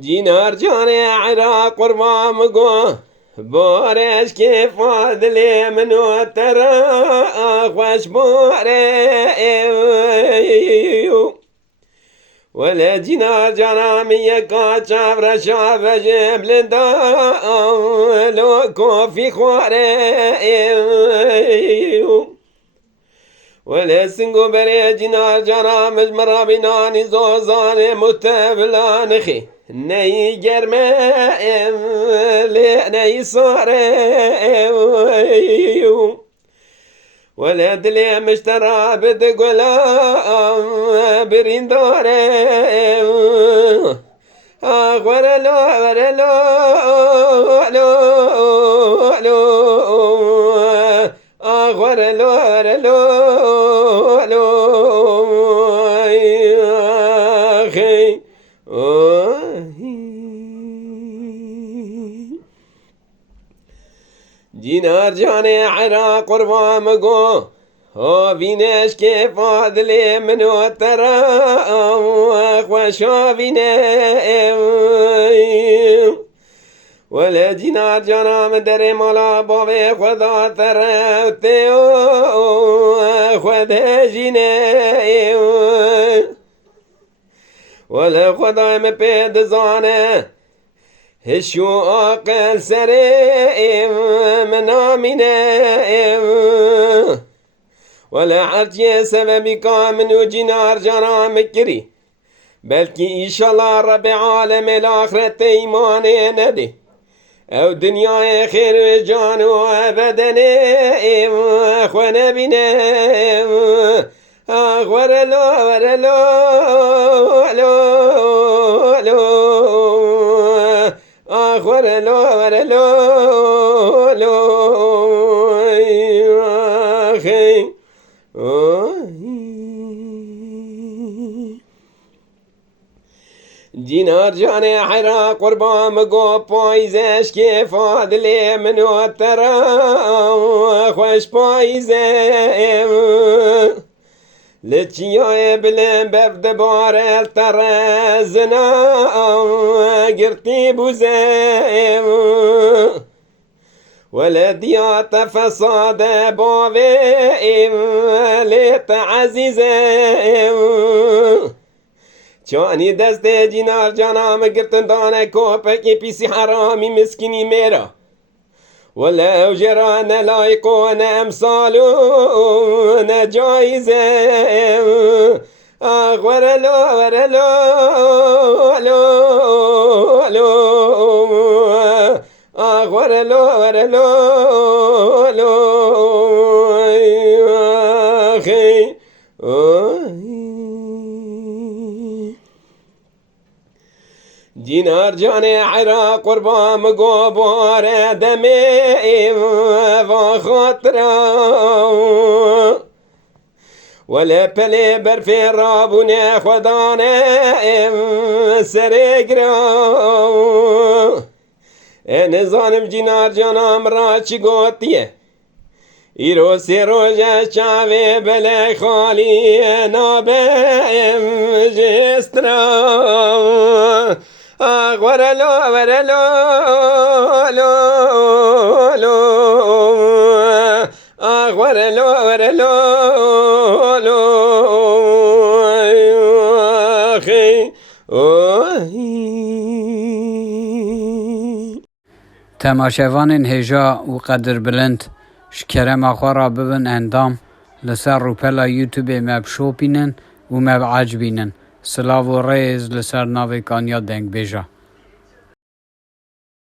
جینار جانه عراق قربا مگو بارش که فاضله منو ترا خوش باره ولا جینار جانا میکا چابر شاب جبلندا لو کوفی خواره ولا سنگو بری جینار جانا مجمرا بینانی زوزان متبلان خی نی گرمه نی ساره ولا دلي مشترى بدقلا برين داره ورلو ورلو لو لو ورلو ورلو لو خي جینار جانه عراق قربا مگو بینش که فاضله منو ترا خوشا بینه ولا جینار جانا مدر مالا باب خدا ترا تیو خدا جینه ولا خدا مپید زانه هشو عقل سري منامينه ولا عرجي سببي كامن وجنار جانا مكري بلكي إن شاء الله رب عالم الآخرة إيماني ندي أو دنيا خير جان وابدني أخوانا بنا ورلو ورلو ورلو ورلو لو أخي جینار جانه عراق قربا مگو پایزش که فاضله منو ترا خوش پایزه لچیای بلن بفد بار ترا زنا گرتی بوزه ولديات فساد باوي ليت عزيزه چانی دست جینار جانا مگرتن دانه کوپکی پیسی حرامی مسکنی میرا ولا وجران لايقون امثالو نجايزه ورلو ورلو لو لو ورلو ورلو لو اخي جینار جانه عراق قربا مگو بار دمي و خاطرا ولا پلی برفی رابونه خدانه سرگرا نظانم جینار جانم را چی گوتیه ایرو سی روژه چاوه بله خالی نابم جسترا ورلو ورلو لو لو ورلو ورلو لو اخي تماشاوان هجا و قدر بلند شکرم آخوارا ببن اندام لسر روپلا یوتیوب مب شو بینن و مب عج بینن سلاو و ریز لسر ناوی کانیا دنگ بیجا